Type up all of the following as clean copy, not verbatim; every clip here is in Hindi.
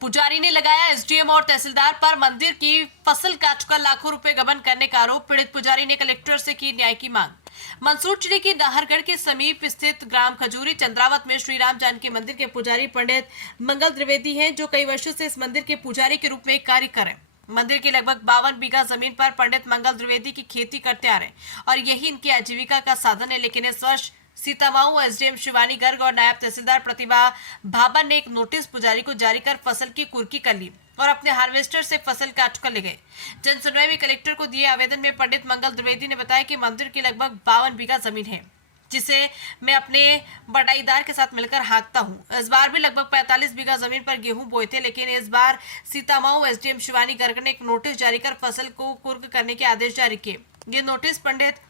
पुजारी ने लगाया एसडीएम और तहसीलदार पर मंदिर की फसल काटकर लाखों रुपए गबन करने का आरोप। पीड़ित पुजारी ने कलेक्टर से की न्याय की मांग। मंदसौर जिले के नाहरगढ़ के समीप स्थित ग्राम खजूरी चंद्रावत में श्री राम जानकी मंदिर के पुजारी पंडित मंगल द्विवेदी हैं, जो कई वर्षों से इस मंदिर के पुजारी के रूप में कार्य कर रहे हैं। मंदिर की लगभग 52 बीघा जमीन पर पंडित मंगल द्विवेदी की खेती करते आ रहे हैं और यही इनकी आजीविका का साधन है। लेकिन इस वर्ष सीतामाऊ एसडीएम शिवानी गर्ग और नायब तहसीलदार प्रतिभा भाबर ने एक नोटिस पुजारी को जारी कर फसल की कुर्की कर ली और अपने हार्वेस्टर से फसल काट कर ले गए। जन सुनवाई में कलेक्टर को दिए आवेदन में पंडित मंगल द्विवेदी ने बताया कि मंदिर की लगभग 52 बीघा जमीन है, जिसे मैं अपने बटाईदार के साथ मिलकर हाँकता हूँ। इस बार भी लगभग 45 बीघा जमीन पर गेहूं बोए थे, लेकिन इस बार सीतामाऊ एसडीएम शिवानी गर्ग ने एक नोटिस जारी कर फसल को कुर्क करने के आदेश जारी किए। ये नोटिस पंडित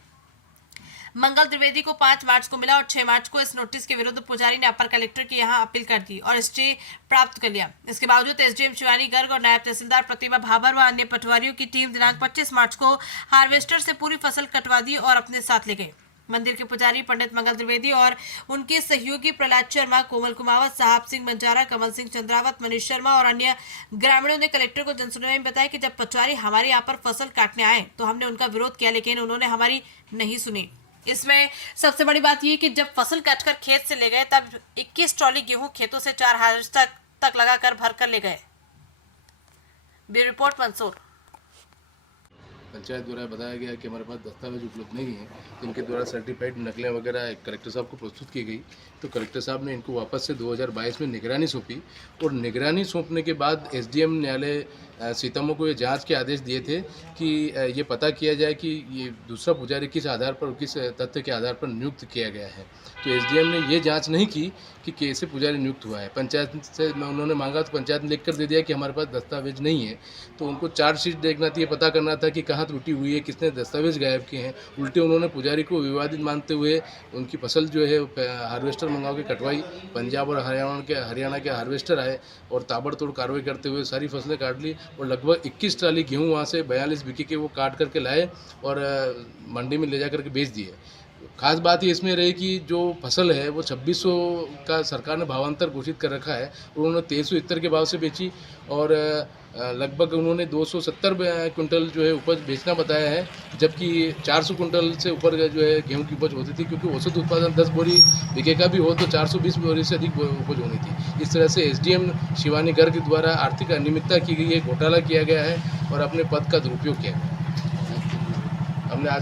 मंगल द्विवेदी को 5 मार्च को मिला और 6 मार्च को इस नोटिस के विरुद्ध पुजारी ने अपर कलेक्टर के यहां अपील कर दी और स्टे प्राप्त कर लिया। इसके बावजूद एसडीएम शिवानी गर्ग और नायब तहसीलदार प्रतिभा भाबर व अन्य पटवारियों की टीम दिनांक 25 मार्च को हार्वेस्टर से पूरी फसल कटवा दी और अपने साथ ले गए। मंदिर के पुजारी पंडित मंगल द्विवेदी और उनके सहयोगी प्रहलाद शर्मा, कोमल कुमावत, साहब सिंह बंजारा, कमल सिंह चंद्रावत, मनीष शर्मा और अन्य ग्रामीणों ने कलेक्टर को जनसुनवाई में बताया कि जब पटवारी हमारे यहाँ पर फसल काटने आए तो हमने उनका विरोध किया, लेकिन उन्होंने हमारी नहीं सुनी। इसमें सबसे बड़ी बात यह कि जब फसल काटकर खेत से ले गए तब 21 ट्रॉली गेहूं खेतों से 4 हार्वेस्टर तक लगाकर भर कर ले गए। Bureau report Mandsaur. पंचायत द्वारा बताया गया कि हमारे पास दस्तावेज उपलब्ध नहीं है, जिनके द्वारा सर्टिफाइड नकलें वगैरह कलेक्टर साहब को प्रस्तुत की गई। तो कलेक्टर साहब ने इनको वापस से 2022 में निगरानी सौंपी और निगरानी सौंपने के बाद एसडीएम न्यायालय सीतामऊ को ये जांच के आदेश दिए थे कि ये पता किया जाए कि ये दूसरा पुजारी किस आधार पर, किस तथ्य के आधार पर नियुक्त किया गया है। तो एसडीएम ने ये जांच नहीं की कि कैसे पुजारी नियुक्त हुआ है। पंचायत से उन्होंने मांगा तो पंचायत ने लिख कर दे दिया कि हमारे पास दस्तावेज नहीं है। तो उनको चार्जशीट देखना था, ये पता करना था कि कहाँ त्रुटि हुई है, किसने दस्तावेज गायब किए हैं। उल्टे उन्होंने पुजारी को विवादित मानते हुए उनकी फसल जो है हार्वेस्टर मंगा के कटवाई। पंजाब और हरियाणा के हार्वेस्टर आए और ताबड़तोड़ कार्रवाई करते हुए सारी फसलें काट ली और लगभग 21 ट्राली गेहूँ वहाँ से 42 बीघे के वो काट करके लाए और मंडी में ले जा करके बेच दिए। खास बात ये इसमें रही कि जो फसल है वो 2600 का सरकार ने भावांतर घोषित कर रखा है, उन्होंने 2370 के भाव से बेची और लगभग उन्होंने 270 कुंटल जो है उपज बेचना बताया है, जबकि 400 कुंटल से ऊपर जो है गेहूं की उपज होती थी, क्योंकि औसत उत्पादन 10 बोरी बीघे का भी हो तो 420 बोरी से अधिक उपज होनी थी। इस तरह से एसडीएम शिवानी गर्ग द्वारा आर्थिक अनियमितता की गई है, घोटाला किया गया है और अपने पद का दुरुपयोग किया गया। हमने आज